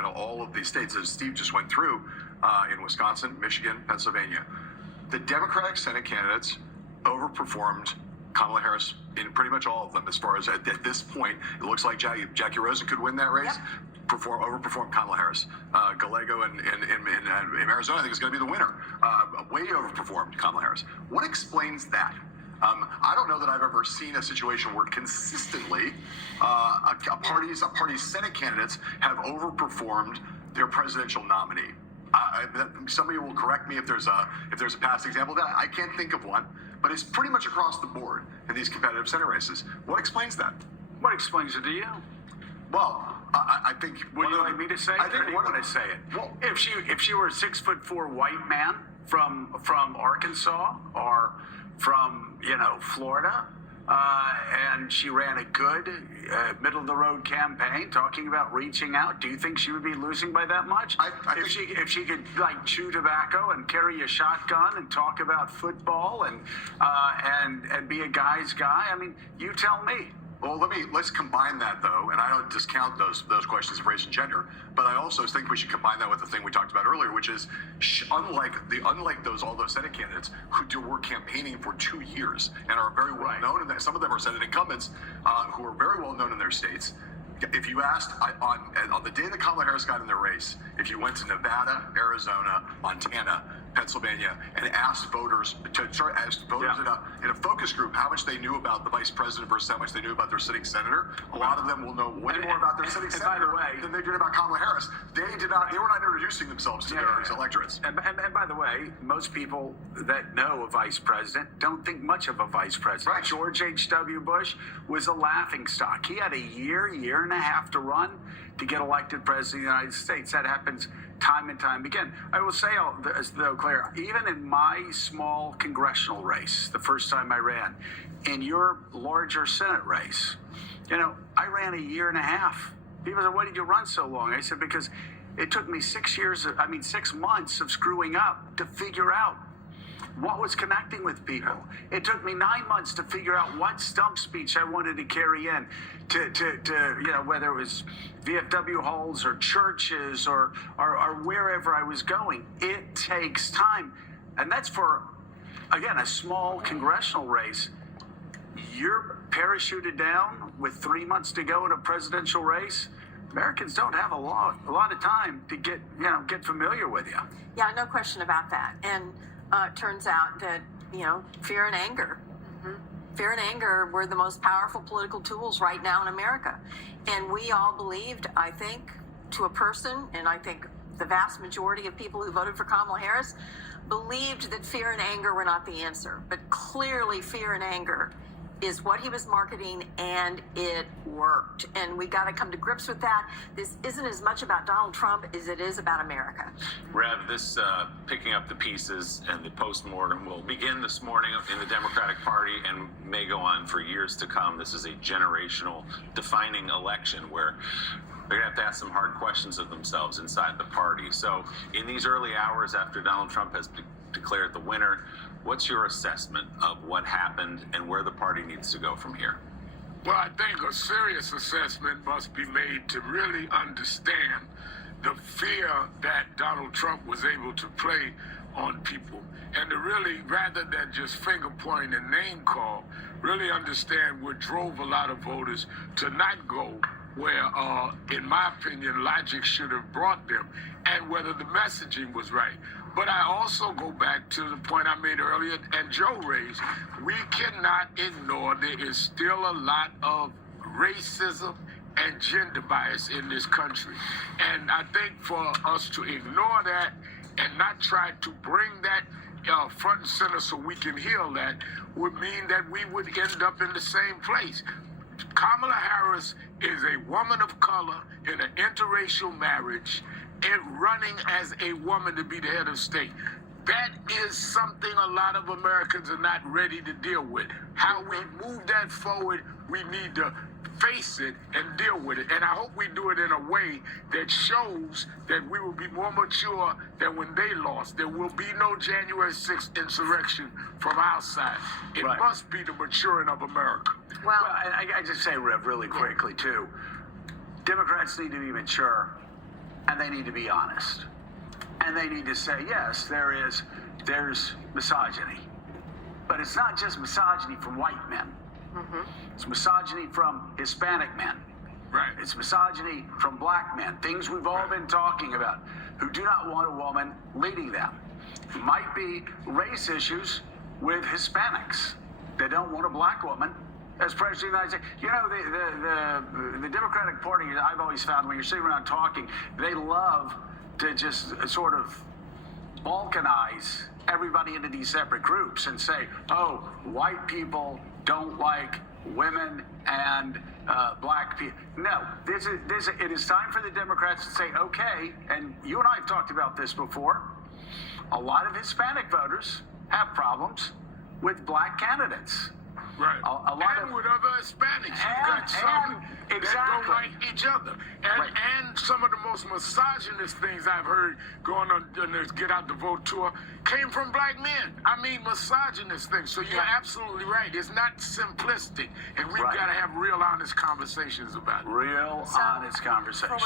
and all of these states, as Steve just went through, in Wisconsin, Michigan, Pennsylvania, the Democratic Senate candidates overperformed Kamala Harris in pretty much all of them. As far as at this point, it looks like Jackie Rosen could win that race. Yep. Overperformed Kamala Harris. Gallego in Arizona, I think, is going to be the winner. Way overperformed Kamala Harris. What explains that? I don't know that I've ever seen a situation where consistently a party's Senate candidates have overperformed their presidential nominee. Somebody will correct me if there's a past example of that. I can't think of one, but it's pretty much across the board in these competitive Senate races. What explains that? What explains it to you? Well, I think. Would you like me to say it? I think want to say it. Well, if she were a 6'4" white man from Arkansas or from Florida, and she ran a good middle of the road campaign talking about reaching out, do you think she would be losing by that much? If she could like chew tobacco and carry a shotgun and talk about football and be a guy's guy, I mean, you tell me. Well, let's combine that though, and I don't discount those questions of race and gender, but I also think we should combine that with the thing we talked about earlier, which is unlike all those Senate candidates who were campaigning for 2 years and are very well known in that. Some of them are Senate incumbents who are very well known in their states. If you asked on the day that Kamala Harris got in the race, if you went to Nevada, Arizona, Montana, Pennsylvania, and asked voters in a focus group how much they knew about the vice president versus how much they knew about their sitting senator, a lot of them will know way more about their sitting senator than they did about Kamala Harris. They were not introducing themselves to their electorates. And by the way, most people that know a vice president don't think much of a vice president. Right. George H.W. Bush was a laughingstock. He had a year and a half to run to get elected president of the United States. That happens time and time again. I will say, though, Claire, even in my small congressional race, the first time I ran, in your larger Senate race, I ran a year and a half. People said, why did you run so long? I said, because it took me 6 months of screwing up to figure out what was connecting with people. It took me 9 months to figure out what stump speech I wanted to carry in to whether it was VFW halls or churches or wherever I was going. It takes time. And that's for, again, a small congressional race. You're parachuted down with 3 months to go in a presidential race. Americans don't have a lot of time to get familiar with you. Yeah, no question about that. And it turns out that, fear and anger. Fear and anger were the most powerful political tools right now in America. And we all believed, I think, to a person, and I think the vast majority of people who voted for Kamala Harris believed that fear and anger were not the answer. But clearly fear and anger is what he was marketing, and it worked. And we got to come to grips with that. This isn't as much about Donald Trump as it is about America. Rev, this picking up the pieces and the postmortem will begin this morning in the Democratic Party and may go on for years to come. This is a generational defining election where they're going to have to ask some hard questions of themselves inside the party. So in these early hours after Donald Trump has declared the winner, what's your assessment of what happened and where the party needs to go from here? Well, I think a serious assessment must be made to really understand the fear that Donald Trump was able to play on people, and to really, rather than just finger point and name call, really understand what drove a lot of voters to not go where, in my opinion, logic should have brought them, and whether the messaging was right. But I also go back to the point I made earlier, and Joe raised, we cannot ignore there is still a lot of racism and gender bias in this country. And I think for us to ignore that and not try to bring that front and center so we can heal that would mean that we would end up in the same place. Kamala Harris is a woman of color in an interracial marriage and running as a woman to be the head of state. That is something a lot of Americans are not ready to deal with. How we move that forward, we need to face it and deal with it. And I hope we do it in a way that shows that we will be more mature than when they lost. There will be no January 6th insurrection from our side. It must be the maturing of America. Well, I just say, Rev, really quickly, too. Democrats need to be mature and they need to be honest. And they need to say, yes, there's misogyny. But it's not just misogyny from white men. It's misogyny from Hispanic men. Right. It's misogyny from black men, things we've all been talking about, who do not want a woman leading them. It might be race issues with Hispanics. They don't want a black woman as president of the United States. You know, the Democratic Party, I've always found when you're sitting around talking, they love to just sort of balkanize everybody into these separate groups and say, oh, white people don't like women and black people. No, it is time for the Democrats to say, okay, and you and I have talked about this before, a lot of Hispanic voters have problems with black candidates. Right. A lot and of, with other Hispanics. You've got some that exactly. don't like each other. And some of the most misogynist things I've heard going on the Get Out the Vote tour came from black men. I mean, misogynist things. So you're absolutely right. It's not simplistic. And we've got to have real honest conversations about it. Real honest conversations.